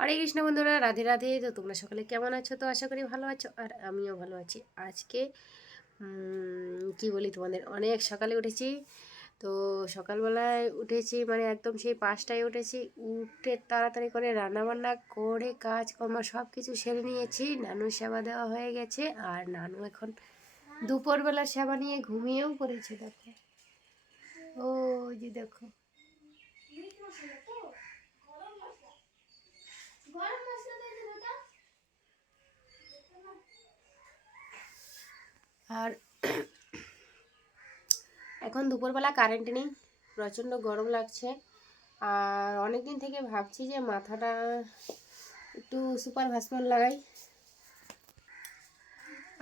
হরে কৃষ্ণ বন্ধুরা, রাধে রাধে। তো তোমরা সকলে কেমন আছো? তো আশা করি ভালো আছো, আর আমিও ভালো আছি। আজকে কি বলি তোমাদের, অনেক সকালে উঠেছি। তো সকালবেলায় উঠেছি মানে একদম সেই 5টায় উঠেছি। উঠে তাড়াতাড়ি করে রান্নাবান্না করে কাজকর্ম সব কিছু সেরে নিয়েছি। নানুর সেবা দেওয়া হয়ে গেছে, আর নানু এখন দুপুরবেলার সেবা নিয়ে ঘুমিয়েও পড়েছে। দেখো, ও যে দেখো, আর এখন দুপুরবেলা কারেন্ট নেই, প্রচণ্ড গরম লাগছে। আর অনেক দিন থেকে ভাবছি যে মাথাটা একটু সুপার ভাসমান লাগাই।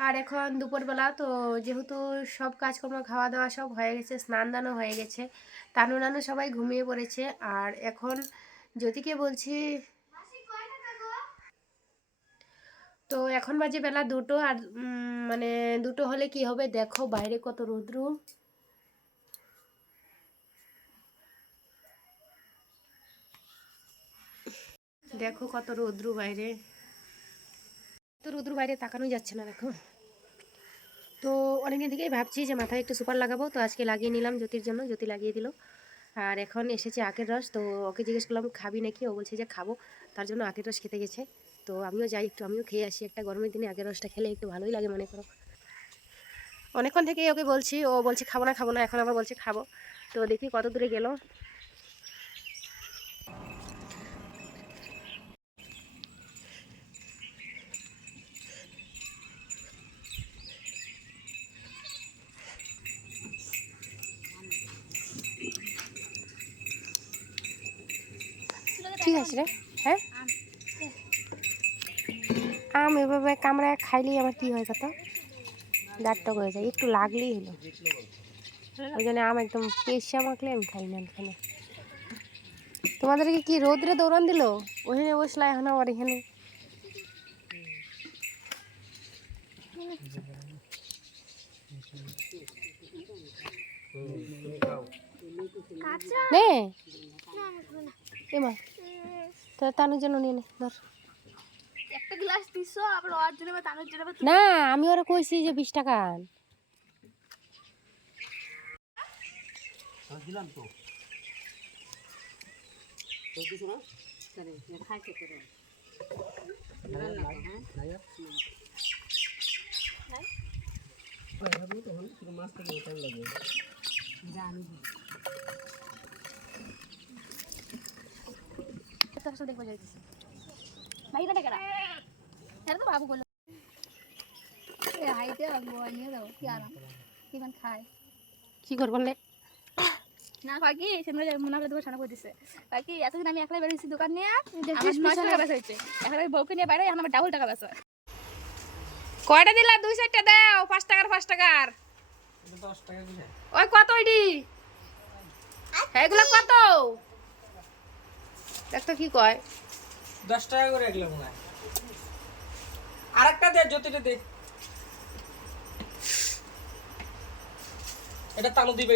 আর এখন দুপুরবেলা তো যেহেতু সব কাজকর্ম খাওয়া দাওয়া সব হয়ে গেছে, স্নান দানও হয়ে গেছে, তানু নানু সবাই ঘুমিয়ে পড়েছে। আর এখন জ্যোতিকে বলছি, তো এখন বাজে বেলা 2টো। আর মানে 2টো হলে কি হবে, দেখো বাইরে কত রৌদ্র। দেখো কত রৌদ্র বাইরে, তো রৌদ্র বাইরে তাকানো যাচ্ছে না। দেখো, তো অনেকদিন থেকেই ভাবছি যে মাথায় একটু সুপার লাগাবো, তো আজকে লাগিয়ে নিলাম জ্যোতির জন্য। জ্যোতি লাগিয়ে দিল। আর এখন এসেছে আখের রস, তো ওকে জিজ্ঞেস করলাম খাবি নাকি, ও বলছে যে খাবো। তার জন্য আখের রস খেতে গেছে। তো আমিও যাই, একটু আমিও খেয়ে আসি। একটা গরমের দিনে আখের রসটা খেলে একটু ভালোই লাগে মনে করো। অনেকক্ষণ থেকেই ওকে বলছি, ও বলছে খাবো না খাবো না, এখন আবার বলছে খাবো। তো দেখি কত দূরে গেল। ঠিক আছে রে, হ্যাঁ আম এভাবে কামড়ায় খাইলেই আমার কি হয় কত দাঁতটা হয়ে যায়, একটু লাগলেই হলো। ওই জন্য আম একদম পেশা মাখলে আমি খাই না এখানে। তোমাদেরকে কি রোদ্রে দৌড়ান দিল? ওখানে বসলা এখন আবার এখানে। নে এমা, তোর তানুর জন্য নিয়ে নে, ধর। একটা গ্লাস দিছো আবার ওর জন্য বা তানোর জন্য। না, আমি ওরা কইছি যে 20 টাকা আন। দিলাম তো তো কিছু না করে খাইতে করে রান্না তো। হ্যাঁ নাই নাই ভাবি তো হল মাছ থেকে টাইম লাগে জানি তো আসলে দেখো যাইতেছে বাইরে টাকা এটা তো বাবু বলল এ হাইতে বল নিয়ে দাও কি আরাম কি মান খায় কি করব বললে না কাকি সেমনে মনে করে দোকান সামনে করে দিছে কাকি এতদিন আমি একলাই বেরিয়েছি দোকান নিয়ে আমার 9 টাকা বেচা হইছে, এখন আমি বউকে নিয়ে বাইরে আমার ডাবল টাকা বেচা। কয়টা দিলা? 2-4টা দাও, 5 টাকার 5 টাকার। এটা 10 টাকা দিলে ওই কত এডি এগুলা কত দেখতো কি কয় 10 টাকা করে এগুলো মনে হয়। আরেকটা দে, জ্যোতিটা দে। এটা তানু দিবে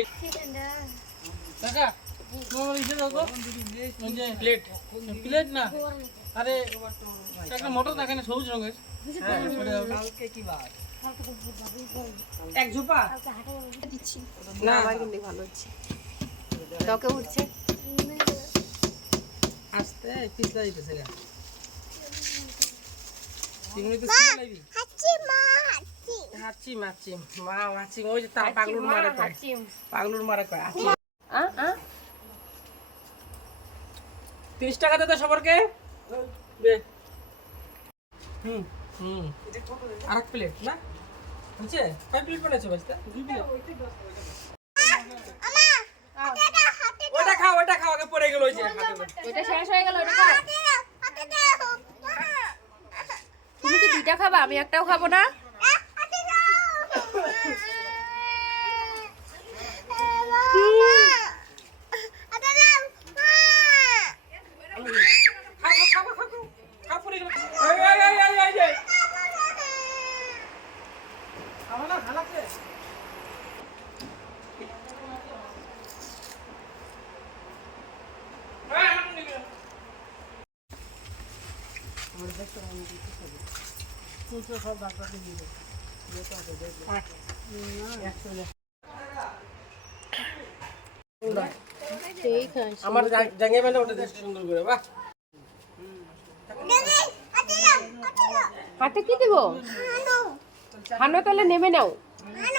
টাকা তোমার ইসে দাও তো যে প্লেট প্লেট না, আরে একটা মোটর দেখেন সবুজ রঙের। কালকে কি বার? এক ঝোপা দিচ্ছি না আমার কিন্তু ভালো হচ্ছে। তোকে উঠছে আস্তে পিছলা দিতেছে গা চিংড়ি তো ছিল লাইবি হাচ্চি মাছি মা মাছি ওই যে তা পাগলুর মারে কয়, পাগলুর মারে কয় আচ্ছা। 30 টাকা দে তো সবারকে দে। হুম হুম আরেক প্লেট না হচ্ছে কয় প্লেট বানাইছো বাস্তা? 2 প্লেট। ওটা খাও আগে পড়ে গেল ওই যে হাতে ওইটা শেষ হয়ে গেল। ওটা খাও, তুমি কি 2টা খাবা? আমি একটাও খাবো না। খাও পড়ে গেল এই খাওয়া হালাতে সব ডাক্তারকে দিয়ে দেবো আমার জাঙ্গে মেলে ওটা দেখতে সুন্দর করে বাহ হাতে কি দিব হানো তাহলে নেমে নাও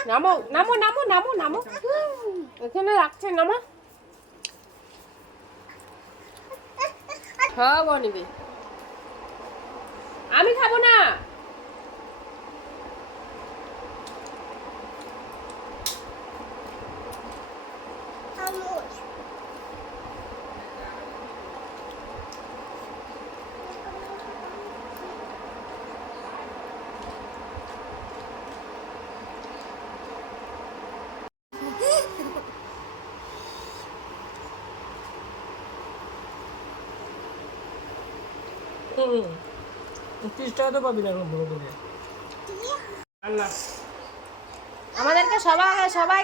নামো নামো নামো নামো নামো এখানে রাখছে নামা সব নিবে আমি খাবো না হুম 30 টাকা তো পাবি না বড় করে আমাদেরকে সবাই সবাই